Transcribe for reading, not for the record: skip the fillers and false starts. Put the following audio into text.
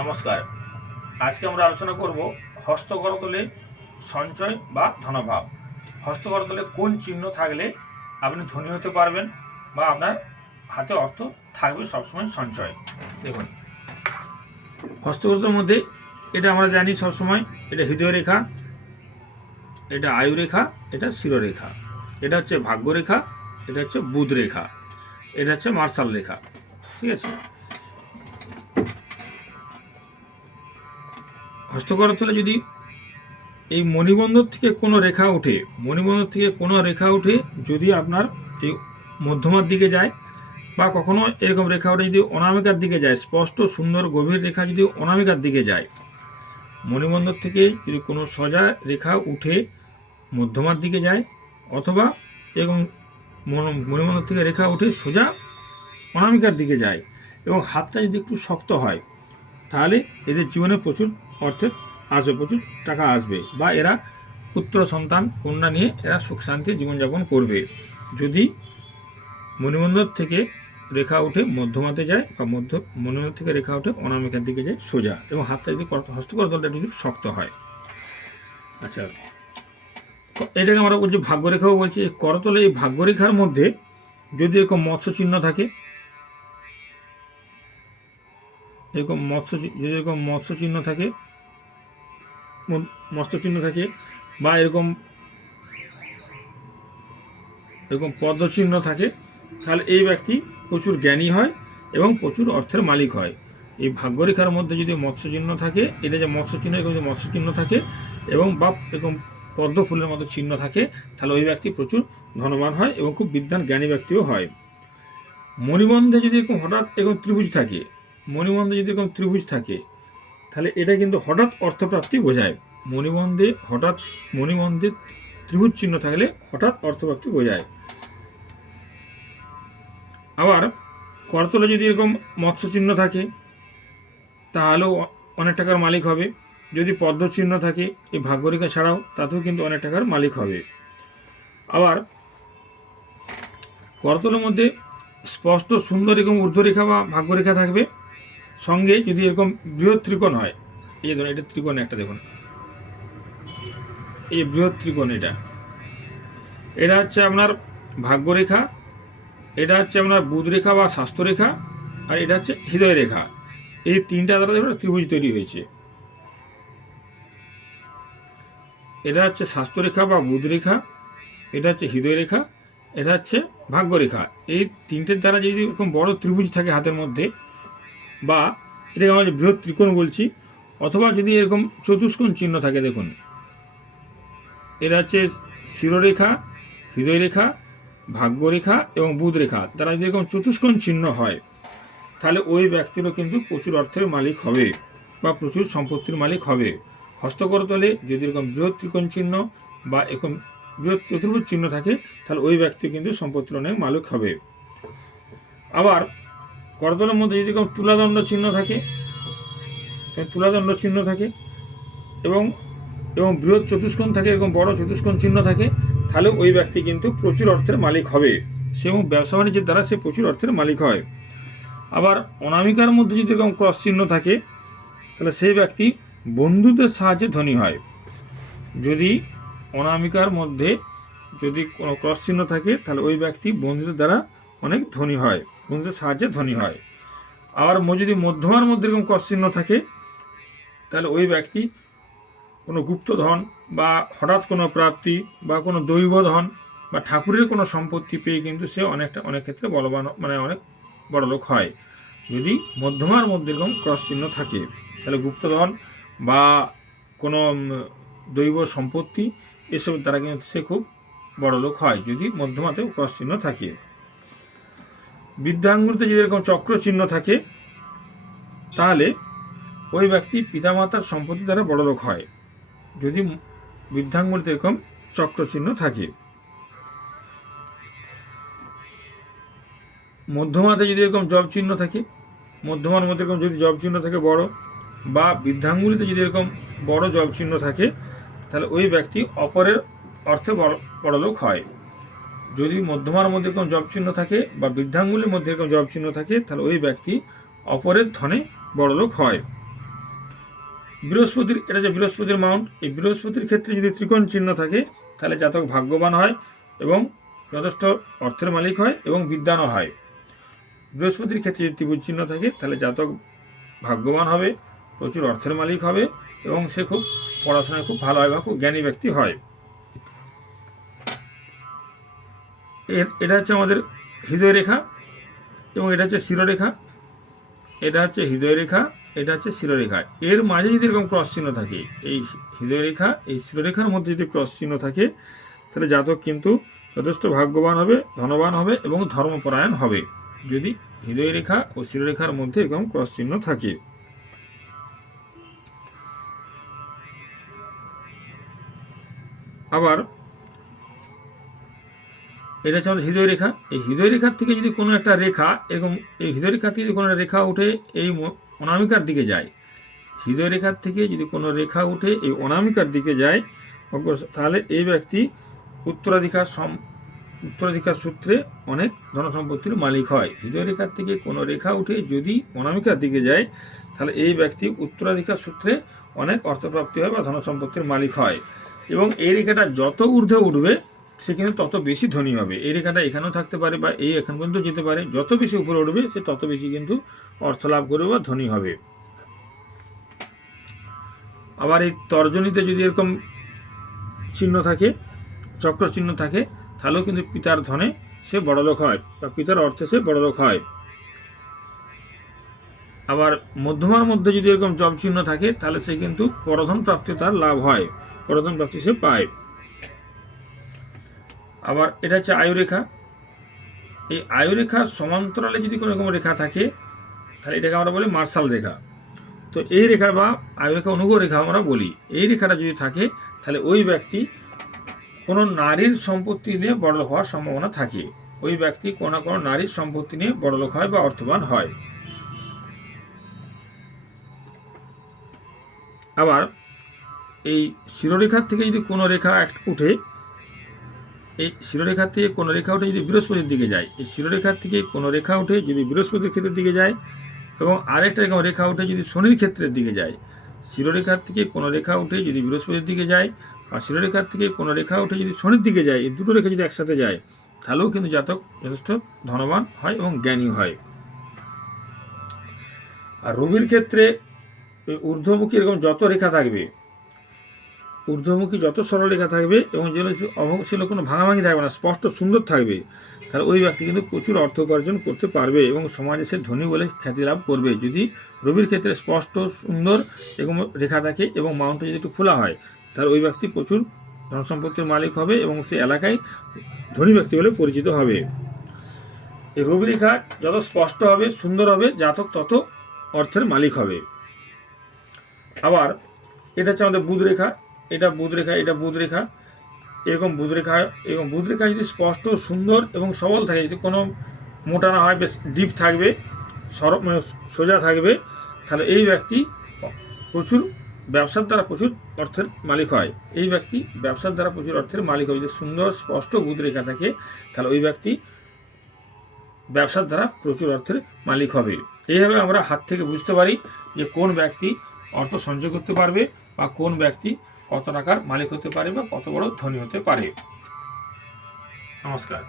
নমস্কার। আজকে আমরা আলোচনা করব হস্তকরতলে সঞ্চয় বা ধনভাব। হস্তকরতলে কোন চিহ্ন থাকলে আপনি ধনী হতে পারবেন বা আপনার হাতে অর্থ থাকবে সবসময় সঞ্চয়। দেখুন, হস্তকরতলের মধ্যে এটা আমরা জানি সবসময়, এটা হৃদয় রেখা, এটা আয়ু রেখা, এটা শিরোরেখা, এটা হচ্ছে ভাগ্যরেখা, এটা হচ্ছে বুধ রেখা, এটা হচ্ছে মার্শাল রেখা। ঠিক আছে। হস্তকরতলে যদি এই মণিবন্ধর থেকে কোনো রেখা ওঠে, মণিবন্ধর থেকে কোনো রেখা উঠে যদি আপনার এই মধ্যমার দিকে যায় বা কখনো এরকম রেখা উঠে যদি অনামিকার দিকে যায়, স্পষ্ট সুন্দর গভীর রেখা যদি অনামিকার দিকে যায়, মণিবন্ধর থেকে যদি কোনো সোজা রেখা উঠে মধ্যমার দিকে যায় অথবা এরকম মণিবন্ধর থেকে রেখা উঠে সোজা অনামিকার দিকে যায় এবং হাতটা যদি একটু শক্ত হয়, তাহলে এদের জীবনে প্রচুর অর্থের আসবে, প্রচুর টাকা আসবে বা এরা পুত্র সন্তান কন্যা নিয়ে এরা সুখ শান্তি জীবনযাপন করবে। যদি মণিবন্ধর থেকে রেখা উঠে মধ্যমাতে যায় বা মণিবন্ধর থেকে রেখা উঠে অনামিকার দিকে যায় সোজা এবং হাতটা যদি হস্তকরতলটা যদি শক্ত হয়। আচ্ছা, এটাকে আমরা বলছি ভাগ্যরেখাও বলছি। করতলে এই ভাগ্যরেখার মধ্যে যদি এরকম মৎস্য চিহ্ন থাকে, এরকম যদি এরকম মৎস্য চিহ্ন থাকে, মৎস্য চিহ্ন থাকে বা এরকম পদ্ম চিহ্ন থাকে, তাহলে এই ব্যক্তি প্রচুর জ্ঞানী হয় এবং প্রচুর অর্থের মালিক হয়। এই ভাগ্যরেখার মধ্যে যদি মৎস্য চিহ্ন থাকে, এটা যে মৎস্য চিহ্ন, এরকম যদি মৎস্য চিহ্ন থাকে এবং বা এরকম পদ্ম ফুলের মতো চিহ্ন থাকে, তাহলে ওই ব্যক্তি প্রচুর ধনবান হয় এবং খুব বিদ্বান জ্ঞানী ব্যক্তিও হয়। মণিবন্ধে যদি এরকম হঠাৎ এরকম ত্রিভুজ থাকে, মণিবন্ধে যদি এরকম ত্রিভুজ থাকে, তাহলে এটা কিন্তু হঠাৎ অর্থপ্রাপ্তি বোঝায়। মণিবন্ধে ত্রিভুজ চিহ্ন থাকলে হঠাৎ অর্থপ্রাপ্তি বোঝায়। আবার করতলে যদি এরকম মৎস্য চিহ্ন থাকে, তাহলেও অনেক টাকার মালিক হবে। যদি পদ্ম চিহ্ন থাকে এই ভাগ্যরেখা ছাড়াও, তাতেও কিন্তু অনেক টাকার মালিক হবে। আবার করতলের মধ্যে স্পষ্ট সুন্দর এরকম ঊর্ধ্বরেখা বা ভাগ্যরেখা থাকবে, সঙ্গে যদি এরকম বৃহৎ ত্রিকোণ হয়, এই ধরুন এটা ত্রিকোণ একটা, দেখুন এই বৃহৎ ত্রিকোণ, এটা হচ্ছে আপনার ভাগ্যরেখা, এটা হচ্ছে আপনার বুধ রেখা বা স্বাস্থ্যরেখা, আর এটা হচ্ছে হৃদয় রেখা। এই তিনটা দ্বারা একটা ত্রিভুজ তৈরি হয়েছে। এটা হচ্ছে স্বাস্থ্যরেখা বা বুধ রেখা, এটা হচ্ছে হৃদয় রেখা, এটা হচ্ছে ভাগ্যরেখা। এই তিনটের দ্বারা যদি এরকম বড় ত্রিভুজ থাকে হাতের মধ্যে, বা এটাকে আমরা বৃহৎ ত্রিকোণ বলছি, অথবা যদি এরকম চতুষ্কোণ চিহ্ন থাকে, দেখুন এটা হচ্ছে শিরোরেখা, হৃদয় রেখা, ভাগ্যরেখা এবং বুধ রেখা তারা যদি এরকম চতুষ্কোণ চিহ্ন হয়, তাহলে ওই ব্যক্তিরও কিন্তু প্রচুর অর্থের মালিক হবে বা প্রচুর সম্পত্তির মালিক হবে। হস্তকরতলে যদি এরকম বৃহৎ ত্রিকোণ চিহ্ন বা এরকম বৃহৎ চতুর্ভুজ চিহ্ন থাকে, তাহলে ওই ব্যক্তি কিন্তু সম্পত্তির অনেক মালিক হবে। আবার করতলের মধ্যে যদি এরকম তুলাদণ্ড চিহ্ন থাকে, এবং বৃহৎ চতুষ্কোণ থাকে, এরকম বড় চতুষ্কোণ চিহ্ন থাকে, তাহলে ওই ব্যক্তি কিন্তু প্রচুর অর্থের মালিক হবে। সে এবং ব্যবসা বাণিজ্যের দ্বারা সে প্রচুর অর্থের মালিক হয়। আবার অনামিকার মধ্যে যদি এরকম ক্রস চিহ্ন থাকে, তাহলে সেই ব্যক্তি বন্ধুদের সাহায্যে ধনী হয়। যদি অনামিকার মধ্যে যদি কোনো ক্রস চিহ্ন থাকে, তাহলে ওই ব্যক্তি বন্ধুদের দ্বারা অনেক ধনী হয়, বন্ধুদের সাহায্যে ধনী হয়। আবার যদি মধ্যমার মধ্যে এরকম ক্রস চিহ্ন থাকে, তাহলে ওই ব্যক্তি কোনো গুপ্তধন বা হঠাৎ কোনো প্রাপ্তি বা কোনো দৈব ধন বা ঠাকুরের কোনো সম্পত্তি পেয়ে কিন্তু সে অনেক ক্ষেত্রে বলবান, অনেক বড় লোক হয়। যদি মধ্যমার মধ্যে এরকম ক্রস চিহ্ন থাকে, তাহলে গুপ্তধন বা কোনো দৈব সম্পত্তি এসব দ্বারা কিন্তু সে খুব বড় লোক হয়, যদি মধ্যমাতেও ক্রস চিহ্ন থাকে। বৃদ্ধাঙ্গুলিতে যদি এরকম চক্র চিহ্ন থাকে, তাহলে ওই ব্যক্তি পিতামাতার সম্পত্তি দ্বারা বড় লোক হয়, যদি বৃদ্ধাঙ্গুলিতে এরকম চক্র চিহ্ন থাকে। মধ্যমাতে যদি এরকম জব চিহ্ন থাকে, মধ্যমার মধ্যে এরকম যদি জব চিহ্ন থাকে বড়, বা বৃদ্ধাঙ্গুলিতে যদি এরকম বড় জব চিহ্ন থাকে, তাহলে ওই ব্যক্তি অপরের অর্থে বড় লোক হয়। যদি মধ্যমার মধ্যে এরকম জব চিহ্ন থাকে বা বৃদ্ধাঙ্গুলির মধ্যে এরকম জব চিহ্ন থাকে, তাহলে ওই ব্যক্তি অপরের ধনে বড় লোক হয়। বৃহস্পতির, এটা যে বৃহস্পতির মাউন্ট, এই বৃহস্পতির ক্ষেত্রে যদি ত্রিকোণ চিহ্ন থাকে তাহলে জাতক ভাগ্যবান হয় এবং যথেষ্ট অর্থের মালিক হয় এবং বিদ্বানও হয়। বৃহস্পতির ক্ষেত্রে যদি ত্রিভুজ চিহ্ন থাকে তাহলে জাতক ভাগ্যবান হবে, প্রচুর অর্থের মালিক হবে এবং সে খুব পড়াশোনায় খুব ভালো হয় বা খুব জ্ঞানী ব্যক্তি হয়। এটা হচ্ছে আমাদের হৃদয় রেখা এবং এটা হচ্ছে শিরোরেখা। এটা হচ্ছে হৃদয় রেখা, এটা হচ্ছে শিরোরেখা। এর মাঝে যদি এরকম ক্রস চিহ্ন থাকে, এই হৃদয় রেখা এই শিরোরেখার মধ্যে যদি ক্রস চিহ্ন থাকে তাহলে জাতক কিন্তু যথেষ্ট ভাগ্যবান হবে, ধনবান হবে এবং ধর্মপরায়ণ হবে, যদি হৃদয় রেখা ও শিরোরেখার মধ্যে এরকম ক্রস চিহ্ন থাকে। আবার এটা হচ্ছে আমাদের হৃদয় রেখা। এই হৃদয় রেখার থেকে যদি কোনো একটা রেখা এরকম, এই হৃদয় রেখা থেকে যদি কোনো রেখা উঠে এই অনামিকার দিকে যায়, হৃদয় রেখার থেকে যদি কোনো রেখা উঠে এই অনামিকার দিকে যায়, তাহলে এই ব্যক্তি উত্তরাধিকার সূত্রে অনেক ধনসম্পত্তির মালিক হয়। হৃদয় রেখার থেকে কোনো রেখা উঠে যদি অনামিকার দিকে যায় তাহলে এই ব্যক্তি উত্তরাধিকার সূত্রে অনেক অর্থপ্রাপ্তি হয় বা ধনসম্পত্তির মালিক হয়। এবং এই রেখাটা যত ঊর্ধ্বে উঠবে সে কিন্তু তত বেশি ধনী হবে। এই রেখাটা এখানেও থাকতে পারে বা এই এখান পর্যন্ত যেতে পারে, যত বেশি উপরে উঠবে সে তত বেশি কিন্তু অর্থ লাভ করবে বা ধনী হবে। আবার এই তর্জনীতে যদি এরকম চিহ্ন থাকে, চক্র চিহ্ন থাকে, তাহলেও কিন্তু পিতার ধনে সে বড়লোক হয় বা পিতার অর্থে সে বড়লোক হয়। আবার মধ্যমার মধ্যে যদি এরকম জব চিহ্ন থাকে তাহলে সে কিন্তু পরধন প্রাপ্তি তার লাভ হয়, পরধন প্রাপ্তি সে পায়। আবার এটা হচ্ছে আয়ুরেখা। এই আয়ুরেখার সমান্তরালে যদি কোনো রকম রেখা থাকে তাহলে এটাকে আমরা বলি মার্শাল রেখা। তো এই রেখা বা আয়ুরেখা অনুগ্রহ রেখা আমরা বলি, এই রেখাটা যদি থাকে তাহলে ওই ব্যক্তি কোনো নারীর সম্পত্তি নিয়ে বড়লোক হওয়ার সম্ভাবনা থাকে। ওই ব্যক্তি কোনো না কোনো নারীর সম্পত্তি নিয়ে বড়লোক হয় বা অর্থবান হয়। আবার এই শিরোরেখার থেকে যদি কোনো রেখা উঠে, এই শিরোরেখার থেকে কোনো রেখা উঠে যদি বৃহস্পতির দিকে যায়, এই শিরোরেখার থেকে কোনো রেখা উঠে যদি বৃহস্পতির ক্ষেত্রের দিকে যায় এবং আরেকটা এরকম রেখা উঠে যদি শনির ক্ষেত্রের দিকে যায়, শিরোরেখার থেকে কোনো রেখা উঠে যদি বৃহস্পতির দিকে যায় আর শিরোরেখার থেকে কোনো রেখা উঠে যদি শনির দিকে যায়, এই দুটো রেখা যদি একসাথে যায় তাহলেও কিন্তু জাতক যথেষ্ট ধনবান হয় এবং জ্ঞানী হয়। আর রবির ক্ষেত্রে ঊর্ধ্বমুখী এরকম যত রেখা থাকবে, ঊর্ধ্বমুখী যত সরল রেখা থাকবে এবং যেগুলো ছিল কোনো ভাঙাভাঙি থাকবে না, স্পষ্ট সুন্দর থাকবে, তাহলে ওই ব্যক্তি কিন্তু প্রচুর অর্থ উপার্জন করতে পারবে এবং সমাজে সে ধনী বলে খ্যাতি লাভ করবে। যদি রবির ক্ষেত্রে স্পষ্ট সুন্দর এরকম রেখা থাকে এবং মাউন্টটা যদি একটু খোলা হয় তাহলে ওই ব্যক্তি প্রচুর ধনসম্পত্তির মালিক হবে এবং সে এলাকায় ধনী ব্যক্তি বলে পরিচিত হবে। এই রবি রেখা যত স্পষ্ট হবে, সুন্দর হবে, জাতক তত অর্থের মালিক হবে। আবার এটা হচ্ছে আমাদের বুধ রেখা। এটা বুধ রেখা, এটা বুধ রেখা। এরকম বুধ রেখা যদি স্পষ্ট সুন্দর এবং সবল থাকে, যদি কোনো মোটা না হয়, বেশ ডিপ থাকবে, সোজা থাকবে, তাহলে এই ব্যক্তি প্রচুর ব্যবসার দ্বারা প্রচুর অর্থের মালিক হয়। এই ব্যক্তি ব্যবসার দ্বারা প্রচুর অর্থের মালিক হয়। যদি সুন্দর স্পষ্ট বুধ রেখা থাকে তাহলে ওই ব্যক্তি ব্যবসার দ্বারা প্রচুর অর্থের মালিক হবে। এইভাবে আমরা হাত থেকে বুঝতে পারি যে কোন ব্যক্তি অর্থ সঞ্চয় করতে পারবে বা কোন ব্যক্তি কত টাকার মালিক হতে পারে বা কত বড় ধনী হতে পারে। নমস্কার।